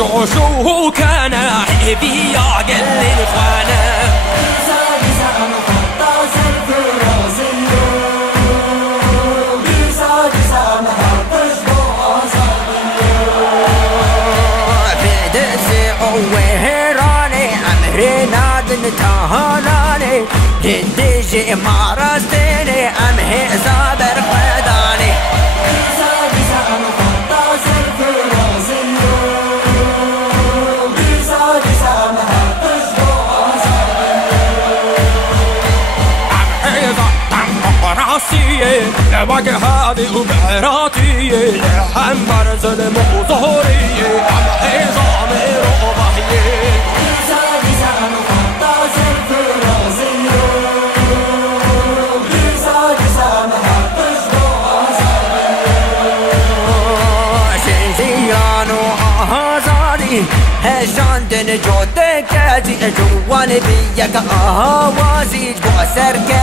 جوشوه كان حبي يعقل الخانة وهراني أمرنا دنتهاناني جدي مارستيني أمهي صابر قداني باقي هذه وبعراتي هم برزل مظهري عم حزامي رضاهي لسان وخطاس الفرازي لسان شنزيان وآزادي هشاندن جودك جوان بيك آوازي بوسرك